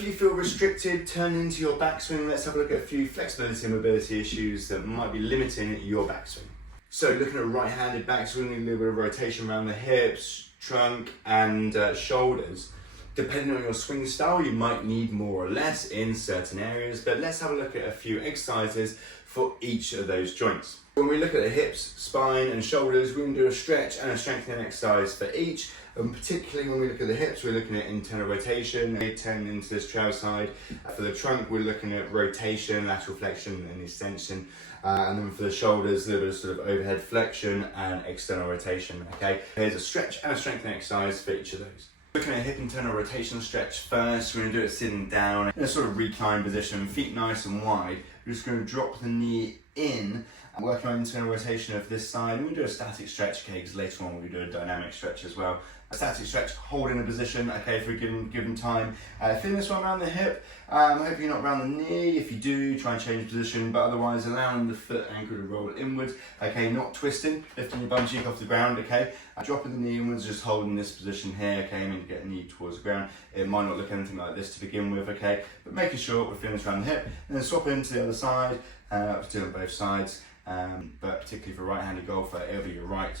if you feel restricted, turn into your backswing, let's have a look at a few flexibility and mobility issues that might be limiting your backswing. So looking at right-handed backswing, a little bit of rotation around the hips, trunk and shoulders. Depending on your swing style, you might need more or less in certain areas, but let's have a look at a few exercises for each of those joints. When we look at the hips, spine and shoulders, we're going to do a stretch and a strengthening exercise for each. And particularly when we look at the hips, we're looking at internal rotation, turn into this trail side. For the trunk, we're looking at rotation, lateral flexion and extension. And then for the shoulders, a little bit of sort of overhead flexion and external rotation. Okay, here's a stretch and a strengthening exercise for each of those. Looking at hip internal rotation stretch first, we're going to do it sitting down in a sort of reclined position, feet nice and wide. We're just going to drop the knee in and work on internal rotation of this side. And we do a static stretch, okay, because later on we do a dynamic stretch as well. A static stretch, hold in a position, okay, for a given time. Feel this one around the hip, hopefully not around the knee. If you do, try and change position, but otherwise allowing the foot ankle to roll inwards, okay, not twisting, lifting your bum cheek off the ground, okay. Dropping the knee inwards, just holding this position here, okay, aiming to get the knee towards the ground. It might not look anything like this to begin with, okay, but making sure we're feeling this around the hip, and then swap into the other side, doing both sides, but particularly for right-handed golfer, it'll be your right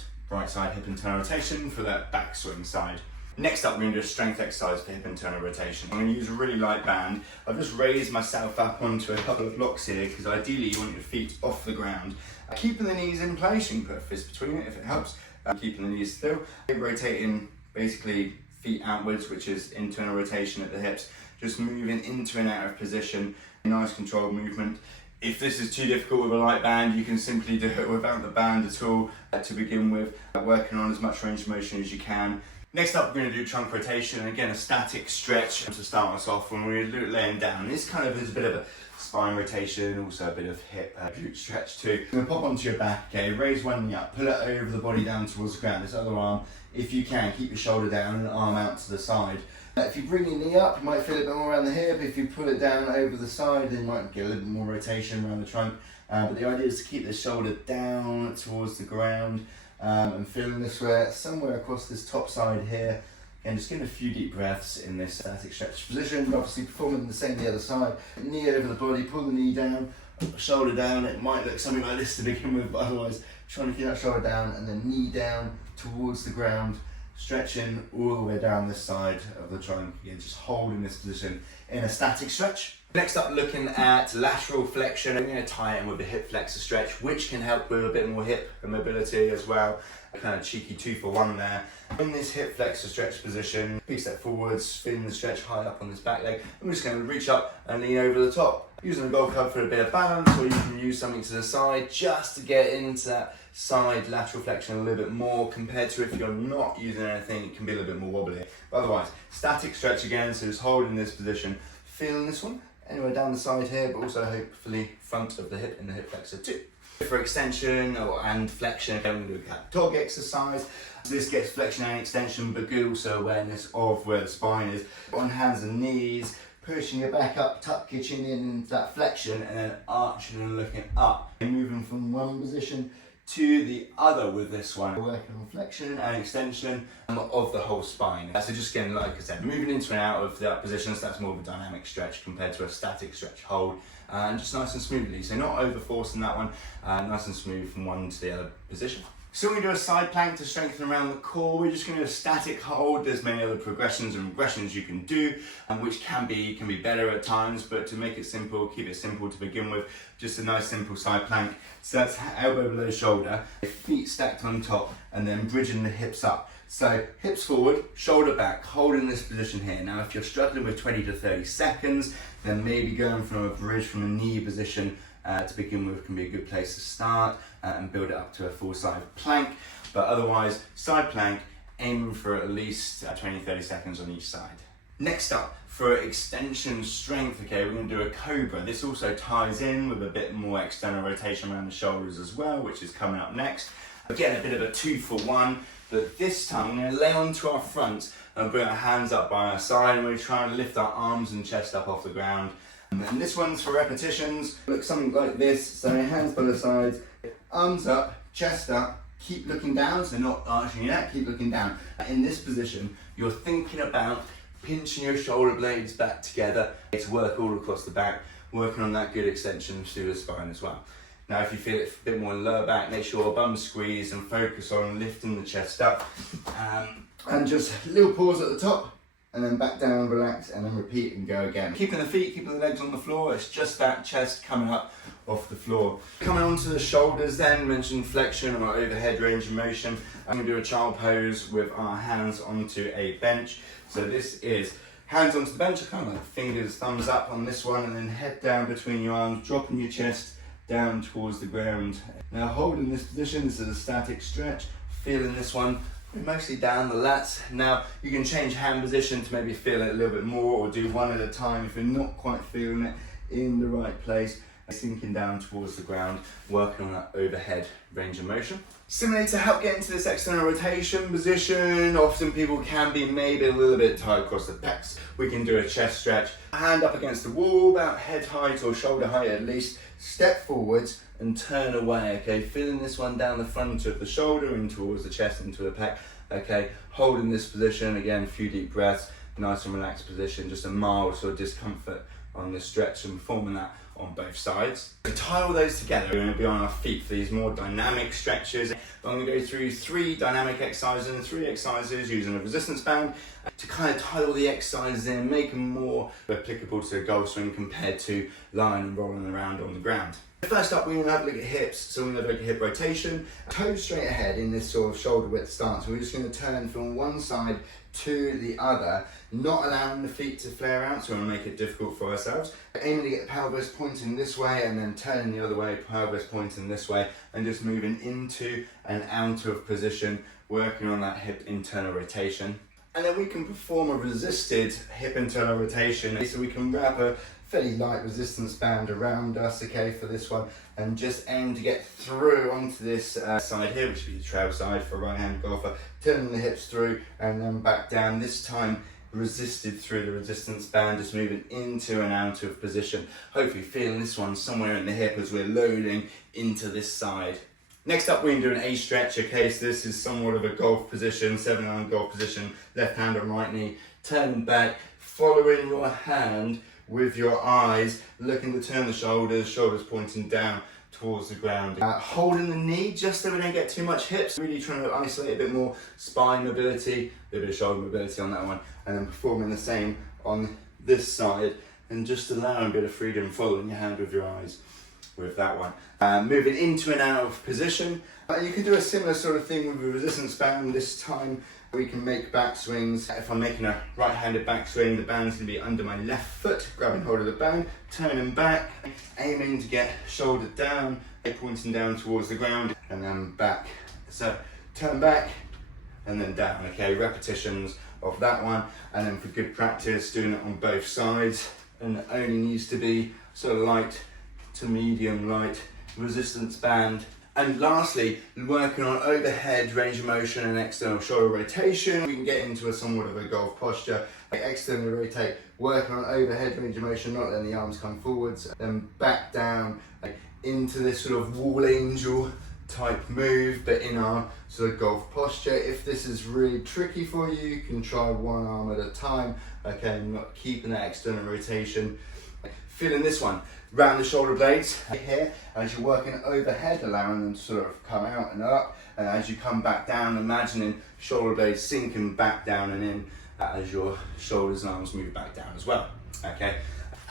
side hip internal rotation for that backswing side. Next up, we're going to do a strength exercise for hip internal rotation. I'm going to use a really light band. I've just raised myself up onto a couple of blocks here because ideally you want your feet off the ground. Keeping the knees in place, you can put a fist between it if it helps. Keeping the knees still. Rotating basically feet outwards, which is internal rotation at the hips. Just moving into and out of position. Nice controlled movement. If this is too difficult with a light band, you can simply do it without the band at all to begin with, working on as much range of motion as you can. Next up, we're going to do trunk rotation, and again a static stretch to start us off when we're laying down. This kind of is a bit of a spine rotation, also a bit of hip glute stretch too. You're going to pop onto your back, okay, raise one knee up, pull it over the body down towards the ground. This other arm, if you can, keep your shoulder down and arm out to the side. If you bring your knee up, you might feel a bit more around the hip. If you pull it down over the side, then you might get a little bit more rotation around the trunk. But the idea is to keep the shoulder down towards the ground and feeling this way, somewhere across this top side here. And just getting a few deep breaths in this static stretch position. Obviously performing the same the other side. Knee over the body, pull the knee down, shoulder down. It might look something like this to begin with, but otherwise trying to keep that shoulder down and then knee down towards the ground. Stretching all the way down this side of the trunk, again just holding this position in a static stretch. Next up, looking at lateral flexion. I'm going to tie it in with a hip flexor stretch, which can help with a bit more hip and mobility as well. Kind of cheeky 2 for 1 there. In this hip flexor stretch position, big step forwards, feeling the stretch high up on this back leg. I'm just going to reach up and lean over the top. Using the golf club for a bit of balance, or you can use something to the side just to get into that side lateral flexion a little bit more, compared to if you're not using anything, it can be a little bit more wobbly. But otherwise, static stretch again, so just holding this position, feeling this one, anywhere down the side here, but also hopefully front of the hip in the hip flexor too. For extension and flexion, again, we're going to do a cat dog exercise. So this gets flexion and extension, but good also awareness of where the spine is. On hands and knees, pushing your back up, tuck your chin into that flexion, and then arching and looking up. And moving from one position to the other with this one. We're working on flexion and extension of the whole spine. So just again, like I said, moving into and out of that position, so that's more of a dynamic stretch compared to a static stretch hold. And just nice and smoothly, so not over forcing that one, nice and smooth from one to the other position. So we're going to do a side plank to strengthen around the core. We're just going to do a static hold. There's many other progressions and regressions you can do, which can be better at times, but to make it simple, keep it simple to begin with, just a nice simple side plank. So that's elbow below shoulder, feet stacked on top, and then bridging the hips up. So hips forward, shoulder back, holding this position here. Now if you're struggling with 20 to 30 seconds, then maybe going from a bridge from a knee position to begin with can be a good place to start and build it up to a full side plank. But otherwise, side plank, aiming for at least 20-30 seconds on each side. Next up, for extension strength, okay, we're going to do a cobra. This also ties in with a bit more external rotation around the shoulders as well, which is coming up next. Again, a bit of a 2 for 1, but this time we're going to lay onto our front and bring our hands up by our side, and we're trying to lift our arms and chest up off the ground. And this one's for repetitions. Look something like this, so your hands by the sides, arms up, chest up, keep looking down, so not arching your neck, keep looking down. In this position, you're thinking about pinching your shoulder blades back together to work all across the back, working on that good extension through the spine as well. Now if you feel it a bit more in the lower back, make sure bum squeeze and focus on lifting the chest up. And just a little pause at the top, and then back down, relax, and then repeat and go again. Keeping the feet, keeping the legs on the floor, it's just that chest coming up off the floor. Coming onto the shoulders then, mentioned flexion or overhead range of motion. I'm going to do a child pose with our hands onto a bench. So this is hands onto the bench, kind of like fingers, thumbs up on this one, and then head down between your arms, dropping your chest down towards the ground. Now holding this position, this is a static stretch, feeling this one mostly down the lats. Now you can change hand position to maybe feel it a little bit more, or do one at a time if you're not quite feeling it in the right place. Sinking down towards the ground, working on that overhead range of motion. Similarly, to help get into this external rotation position, often people can be maybe a little bit tight across the pecs. We can do a chest stretch, hand up against the wall, about head height or shoulder height at least, step forwards and turn away, okay? Feeling this one down the front of the shoulder and towards the chest into the pec, okay? Holding this position, again, a few deep breaths, nice and relaxed position, just a mild sort of discomfort on this stretch and performing that on both sides. To tie all those together, we're going to be on our feet for these more dynamic stretches. I'm going to go through 3 dynamic exercises and 3 exercises using a resistance band to kind of tie all the exercises in, make them more applicable to a golf swing compared to lying and rolling around on the ground. First up, we're going to have a look at hips. So we're going to have a look at hip rotation, toes straight ahead in this sort of shoulder width stance. We're just going to turn from one side to the other, not allowing the feet to flare out, so we'll make it difficult for ourselves. Aiming to get the pelvis pointing this way and then turning the other way, pelvis pointing this way, and just moving into and out of position, working on that hip internal rotation. And then we can perform a resisted hip internal rotation, so we can wrap a fairly light resistance band around us, okay, for this one, and just aim to get through onto this side here, which would be the trail side for a right-handed golfer, turning the hips through and then back down, this time resisted through the resistance band, just moving into and out of position. Hopefully feeling this one somewhere in the hip as we're loading into this side. Next up, we're going to do an A stretch, okay, so this is somewhat of a golf position, 7-iron golf position, left hand on right knee, turning back, following your hand with your eyes, looking to turn the shoulders, shoulders pointing down towards the ground. Holding the knee just so we don't get too much hips, really trying to isolate a bit more spine mobility, a bit of shoulder mobility on that one, and then performing the same on this side, and just allowing a bit of freedom, following your hand with your eyes with that one. Moving into and out of position. You can do a similar sort of thing with a resistance band. This time we can make back swings. If I'm making a right-handed backswing, the band's going to be under my left foot, grabbing hold of the band, turning back, aiming to get shoulder down, pointing down towards the ground, and then back. So turn back and then down, okay? Repetitions of that one, and then for good practice, doing it on both sides, and it only needs to be sort of light to medium light resistance band. And lastly, working on overhead range of motion and external shoulder rotation. We can get into a somewhat of a golf posture. Externally rotate, working on overhead range of motion, not letting the arms come forwards, then back down into this sort of wall angel type move, but in our sort of golf posture. If this is really tricky for you, you can try one arm at a time, okay, not keeping that external rotation. Feeling this one, round the shoulder blades here, as you're working overhead, allowing them to sort of come out and up, and as you come back down, imagining shoulder blades sinking back down and in as your shoulders and arms move back down as well, okay?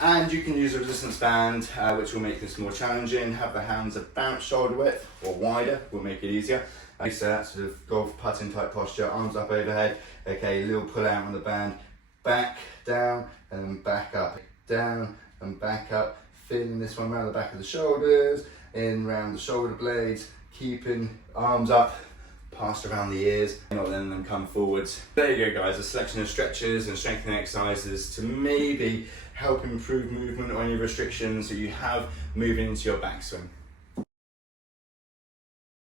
And you can use a resistance band, which will make this more challenging. Have the hands about shoulder width or wider, will make it easier. So that's sort of golf putting type posture, arms up overhead, okay, little pull out on the band, back, down, and then back up, down, and back up, feeling this one around the back of the shoulders, in round the shoulder blades, keeping arms up, passed around the ears, not letting them come forwards. There you go guys, a selection of stretches and strengthening exercises to maybe help improve movement or any restrictions that you have moving into your backswing.